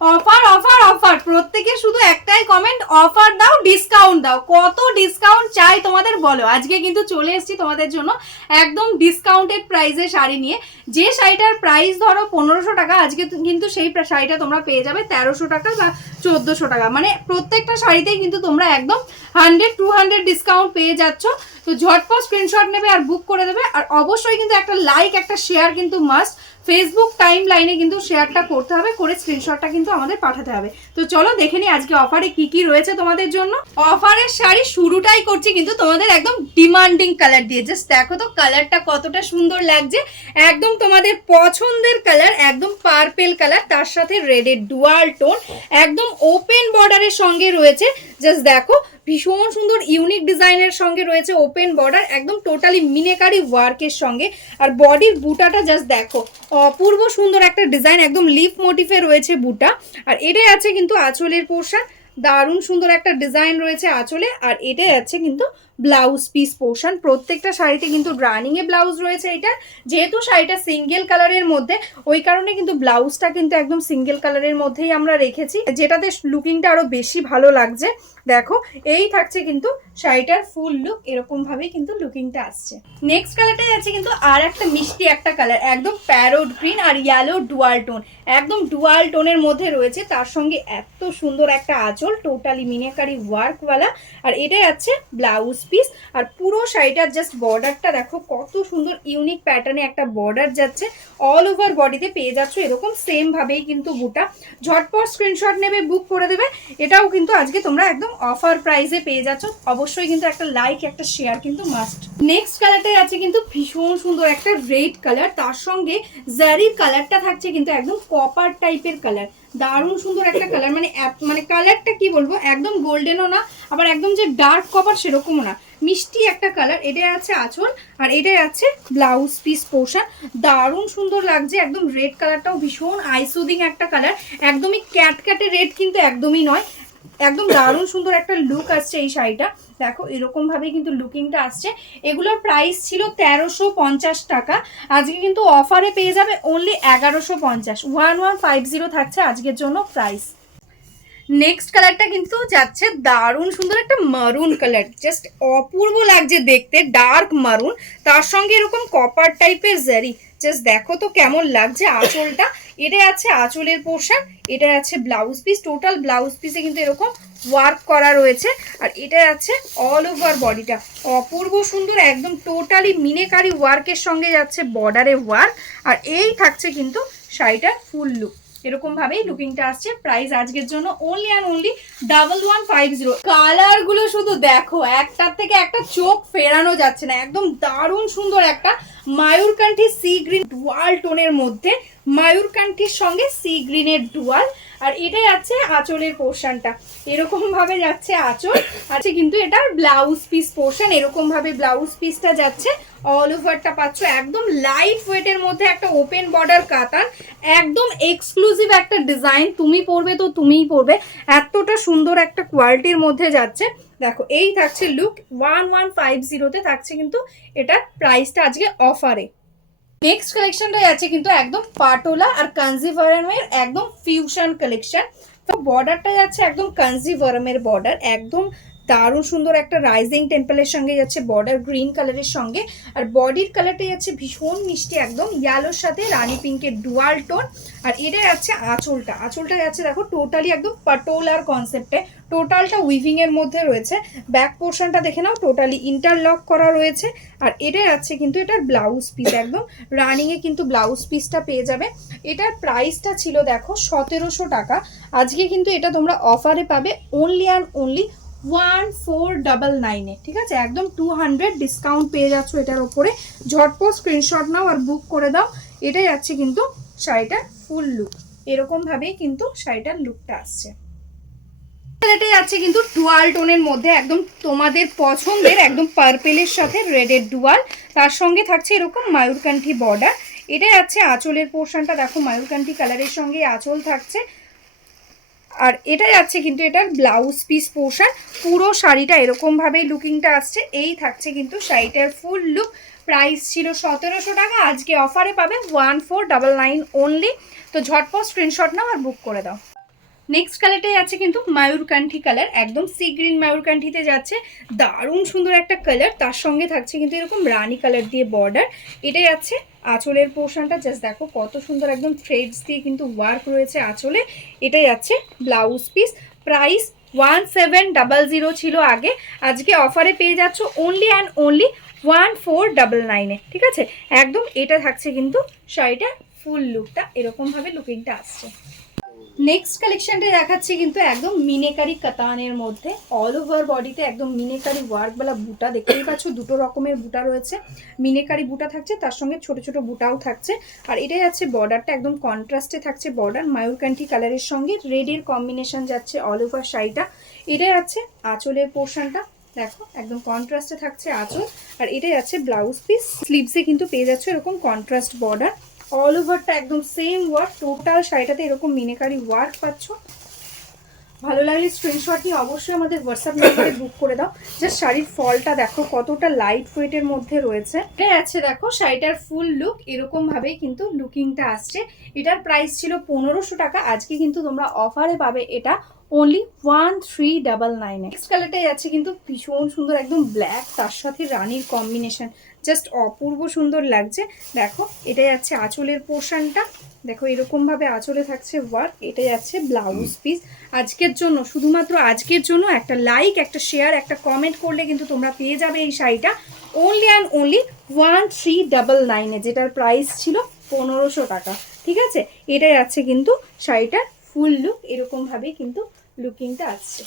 Offer offer offer, প্রত্যেকে শুধু একটাই কমেন্ট, অফার দাও, ডিসকাউন্ট দাও। কত ডিসকাউন্ট চাই তোমাদের বলো। আজকে কিন্তু চলে এসেছি তোমাদের জন্য একদম ডিসকাউন্টেড প্রাইসে শাড়ি নিয়ে। যে শাড়িটার প্রাইস ধরো 1500 টাকা, আজকে কিন্তু সেই শাড়িটা তোমরা পেয়ে যাবে 1300 টাকা বা 1400 টাকা। মানে প্রত্যেকটা শাড়িতেই কিন্তু তোমরা একদম 100-200 ডিসকাউন্ট পেয়ে যাচ্ছ। তো ঝটপট স্ক্রিনশট নেবে আর বুক করে দেবে। আর অবশ্যই কিন্তু একটা লাইক, একটা শেয়ার কিন্তু মাস্ট। ফেসবুক টাইম লাইনে কিন্তু শেয়ারটা করতে হবে, করে স্ক্রিনশটটা কিন্তু আমাদের পাঠাতে হবে। তো চলো দেখে নিই আজকে অফারে কি কি রয়েছে তোমাদের জন্য। অফারের শাড়ি শুরুটাই করছি কিন্তু তোমাদের একদম ডিমান্ডিং কালার দিয়ে। জাস্ট দেখো তো কালারটা কতটা সুন্দর লাগছে, একদম তোমাদের পছন্দের কালার, একদম পার্পেল কালার, তার সাথে রেডের ডুয়াল টোন, একদম ওপেন বর্ডারের সঙ্গে রয়েছে। জাস্ট দেখো ভীষণ সুন্দর ইউনিক ডিজাইনের সঙ্গে রয়েছে ওপেন বর্ডার, একদম টোটালি মিনেকারি ওয়ার্কের সঙ্গে। আর বডির বুটাটা জাস্ট দেখো, অপূর্ব সুন্দর একটা ডিজাইন, একদম লিফ মোটিফে রয়েছে বুটা। আর এটাই আছে কিন্তু আঁচলের পোর্শন, দারুণ সুন্দর একটা ডিজাইন রয়েছে আঁচলে। আর এটাই আছে কিন্তু ব্লাউজ পিস পোর্শন। প্রত্যেকটা শাড়িতে কিন্তু রানিং এ ব্লাউজ রয়েছে। এটা যেহেতু শাড়িটা সিঙ্গেল কালারের মধ্যে, ওই কারণে কিন্তু ব্লাউজটা কিন্তু একদম সিঙ্গেল কালারের মধ্যেই আমরা রেখেছি, যেটাতে লুকিংটা আরো বেশি ভালো লাগছে। দেখো এই থাকছে কিন্তু শাড়িটার ফুল লুক, এরকম ভাবেই কিন্তু লুকিংটা আসছে। নেক্সট কালারটাই আছে কিন্তু আর একটা মিষ্টি একটা কালার, একদম প্যারোট গ্রিন আর ইয়েলো ডুয়াল টোন, একদম ডুয়াল টোনের মধ্যে রয়েছে। তার সঙ্গে এত সুন্দর একটা আঁচল, টোটালি মিনাকারি ওয়ার্কওয়ালা। আর এটাই আছে ব্লাউজ পিস। আর পুরো শাড়িটার জাস্ট বর্ডারটা দেখো কত সুন্দর ইউনিক প্যাটার্নে একটা বর্ডার যাচ্ছে। অল ওভার বডিতে পেয়ে যাচ্ছ এরকম সেম ভাবেই কিন্তু বুটা। ঝটপট স্ক্রিনশট নেবে, বুক করে দেবে। এটাও কিন্তু আজকে তোমরা একদম অফার প্রাইসে পেয়ে যাচ্ছ। অবশ্যই কিন্তু একটা লাইক, একটা শেয়ার কিন্তু মাস্ট। নেক্সট কালারটাই আছে কিন্তু ভীষণ সুন্দর একটা রেড কালার, তার সঙ্গে জারির কালারটা থাকছে কিন্তু একদম কপার টাইপের কালার, দারুণ সুন্দর একটা কালার। মানে কালারটা কি বলবো, একদম গোল্ডেনও না, আবার একদম যে ডার্ক কপার সেরকমও না, মিষ্টি একটা কালার। এটাই আছে আঁচল আর এটাই আছে ব্লাউজ পিস পোর্শন। দারুণ সুন্দর লাগছে, একদম রেড কালারটাও ভীষণ আইসুদিং একটা কালার, একদমই ক্যাটক্যাটে রেড কিন্তু একদমই নয়, একদম দারুণ সুন্দর একটা লুক আসছে এই শাড়িটা। দেখো এরকম ভাবে কিন্তু লুকিংটা আসছে। এগুলোর প্রাইস ছিল 1350 টাকা, আজকে কিন্তু অফারে পেয়ে যাবে অনলি 1150, 1150 থাকছে আজকের জন্য প্রাইস। নেক্সট কালারটা কিন্তু যাচ্ছে দারুণ সুন্দর একটা মারুন কালার, জাস্ট অপূর্ব লাগছে দেখতে, ডার্ক মারুন, তার সঙ্গে এরকম কপার টাইপের জারি। জাস্ট দেখো তো কেমন লাগছে আঁচলটা। এটা আছে আঁচলের পোর্শন, এটা আছে ব্লাউজ পিস, টোটাল ব্লাউজ পিসে কিন্তু এরকম ওয়ার্ক করা রয়েছে। আর এটা আছে অল ওভার বডিটা, অপূর্ব সুন্দর, একদম টোটালি মিনেকারি ওয়ার্কের সঙ্গে যাচ্ছে বর্ডারে ওয়ার্ক। আর এই থাকছে কিন্তু শাড়িটার ফুল লুক, এরকম ভাবেই লুকিংটা আসছে। প্রাইস আজকের জন্য অনলি অ্যান্ড অনলি 1150। কালার গুলো শুধু দেখো, একটার থেকে একটা চোখ ফেরানো যাচ্ছে না, একদম দারুণ সুন্দর একটা ময়ূরকান্ঠী সি গ্রিন ডুয়াল টোনের মধ্যে, ময়ূরকান্ঠির সঙ্গে সি গ্রিনের ডুয়াল। আর এটাই আছে আঁচলের পোর্শনটা, এরকম ভাবে যাচ্ছে আঁচল। আছে কিন্তু এটার ব্লাউজ পিস পোর্শন, এরকম ভাবে ব্লাউজ পিসটা যাচ্ছে। অল ওভারটা পাচ্ছ একদম লাইট ওয়েটের মধ্যে একটা ওপেন বর্ডার কাতান, একদম এক্সক্লুসিভ একটা ডিজাইন। তুমি পরবে তো তুমিই পরবে, এতটা সুন্দর একটা কোয়ালিটির মধ্যে যাচ্ছে। দেখো এই থাকছে লুক, 1150 থাকছে কিন্তু এটার প্রাইসটা আজকে অফারে। নেক্সট কালেকশনটাই আছে কিন্তু একদম পাটোলা আর কাঞ্জিভারমের একদম ফিউশন কালেকশন। তো বর্ডারটা যাচ্ছে একদম কাঞ্জিভারমের বর্ডার, একদম দারুণ সুন্দর একটা রাইজিং টেম্পলের সঙ্গে যাচ্ছে বর্ডার গ্রিন কালারের সঙ্গে। আর বডির কালারটা যাচ্ছে ভীষণ মিষ্টি, একদম ইয়েলোর সাথে রানী পিঙ্কের ডুয়াল টোন। আর এটা যাচ্ছে আঁচলটা, আঁচলটা যাচ্ছে দেখো টোটালি একদম পাটোলার কনসেপ্টে, টোটালটা উইভিং এর মধ্যে রয়েছে। ব্যাক পোর্শনটা দেখে নাও, টোটালি ইন্টারলক করা রয়েছে। আর এটা যাচ্ছে কিন্তু এটার ব্লাউজ পিস, একদম রানিং এ কিন্তু ব্লাউজ পিসটা পেয়ে যাবে। এটার প্রাইসটা ছিল দেখো 1700 টাকা, আজকে কিন্তু এটা তোমরা অফারে পাবে অনলি অ্যান্ড অনলি 1499 ঠিক আছে, একদম 200 ডিসকাউন্ট পেয়ে যাচ্ছ এটার ওপরে। ঝটপট স্ক্রিনশট নাও আর বুক করে দাও। এটাই যাচ্ছে কিন্তু শাড়িটার ফুল লুক, এরকম ভাবেই কিন্তু শাড়িটার লুকটা আসছে। এটাই আছে কিন্তু ডুয়াল টোনের মধ্যে, একদম তোমাদের পছন্দের একদম পার্পেলের সাথে রেডের ডুয়াল, তার সঙ্গে থাকছে এরকম ময়ূরকান্ঠী বর্ডার। এটাই আছে আঁচলের পোর্শনটা, দেখো ময়ূরকান্ঠী কালারের সঙ্গে আঁচল থাকছে। আর এটা যাচ্ছে কিন্তু এটার ব্লাউজ পিস পোর্শন, পুরো শাড়িটা এরকম ভাবেই লুকিংটা আসছে। এই থাকছে কিন্তু শাড়িটার ফুল লুক। প্রাইস ছিল 1700 টাকা, আজকে অফারে পাবে 1499 অনলি। তো ঝটপট স্ক্রিনশট নাও আর বুক করে দাও। নেক্সট কালারটাই আছে কিন্তু ময়ূরকান্ঠি কালার, একদম সি গ্রিন ময়ূরকান্ঠিতে যাচ্ছে, দারুণ সুন্দর একটা কালার। তার সঙ্গে থাকছে কিন্তু এরকম রানী কালার দিয়ে বর্ডার। এটাই আছে আঁচলের পোর্শনটা, জাস্ট দেখো কত সুন্দর একদম থ্রেডস দিয়ে কিন্তু ওয়ার্ক রয়েছে আঁচলে। এটাই আছে ব্লাউজ পিস। প্রাইস 1700 ছিল আগে, আজকে অফারে পেয়ে যাচ্ছ অনলি অ্যান্ড অনলি 1499-এ, ঠিক আছে। একদম এটা থাকছে কিন্তু শাড়িটার ফুল লুকটা, এরকমভাবে লুকিংটা আসছে। নেক্সট কালেকশনটা দেখাচ্ছি কিন্তু একদম মিনেকারি কাতানের মধ্যে, অল ওভার বডিতে একদম মিনেকারি ওয়ার্কওয়ালা বুটা, দেখতেই পাচ্ছ দুটো রকমের বুটা রয়েছে, মিনেকারি বুটা থাকছে, তার সঙ্গে ছোট ছোট বুটাও থাকছে। আর এটাই আছে বর্ডারটা, একদম কন্ট্রাস্টে থাকছে বর্ডার, ময়ূরকান্ঠি কালারের সঙ্গে রেডের কম্বিনেশন যাচ্ছে অল ওভার শাড়িটা। এটাই আছে আঁচলের পোর্শনটা, দেখো একদম কন্ট্রাস্টে থাকছে আঁচল। আর এটাই আছে ব্লাউজ পিস, স্লিভসে কিন্তু পেয়ে যাচ্ছে এরকম কন্ট্রাস্ট বর্ডার, অল ওভারটা একদম সেম ওয়ার্ক, টোটাল শাড়িটাতে এরকম মিনেকারি ওয়ার্ক পাচ্ছ। ভালো লাগলে স্ক্রিনশট নিয়ে অবশ্যই আমাদের হোয়াটসঅ্যাপ নাম্বারে বুক করে দাও। জাস্ট শাড়ির ফলটা দেখো কতটা লাইট ওয়েটের মধ্যে রয়েছে। এটাই আছে দেখো শাড়িটার ফুল লুক, এরকম ভাবেই কিন্তু লুকিংটা আসছে। এটার প্রাইস ছিল 1500 টাকা, আজকে কিন্তু তোমরা অফারে পাবে এটা অনলি 1399। নেক্সট কালারটাই আছে কিন্তু ভীষণ সুন্দর, একদম ব্ল্যাক, তার সাথে রানীর কম্বিনেশন, জাস্ট অপূর্ব সুন্দর লাগছে। দেখো এটাই আছে আঁচলের পোর্শনটা, দেখো এরকম ভাবে আঁচলে থাকছে ওয়ার্ক। এটাই আছে ব্লাউজ পিস। আজকের জন্য, শুধুমাত্র আজকের জন্য একটা লাইক, একটা শেয়ার, একটা কমেন্ট করলে কিন্তু তোমরা পেয়ে যাবে এই শাড়িটা অনলি অ্যান্ড অনলি 1399-এ, যেটার প্রাইস ছিল 1500 টাকা, ঠিক আছে। এটাই আছে কিন্তু শাড়িটার ফুল লুক, এরকম ভাবে কিন্তু লুকিংটা আসছে।